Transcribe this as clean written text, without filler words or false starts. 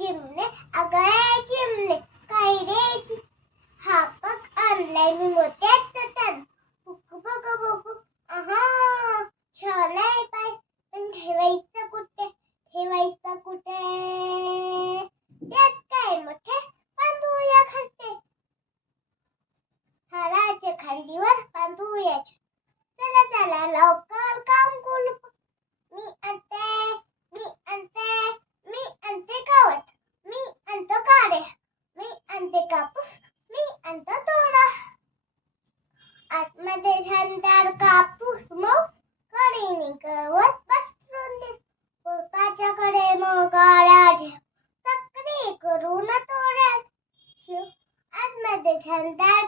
चिमणे अगं चिमणे काय रे हा बघ आणलाय मी मोत्याचं तण बघ बघ आहा छान आहे बाई पण ठेवायचं कुठे त्यात काय मोठे बांधूया खाते झाडाच्या खांदीवर बांधूया चला लवकर काम करू मी आणते गवत मी आणतो काड्या मी आणते कापूस मी आणतो दोरा आतमध्ये छानदार कापूस मग कडीने गवत बसवून दे पोताच्याकडे मग गाड्या ठेव सक्री करून तोड्यात आतमध्ये छानदार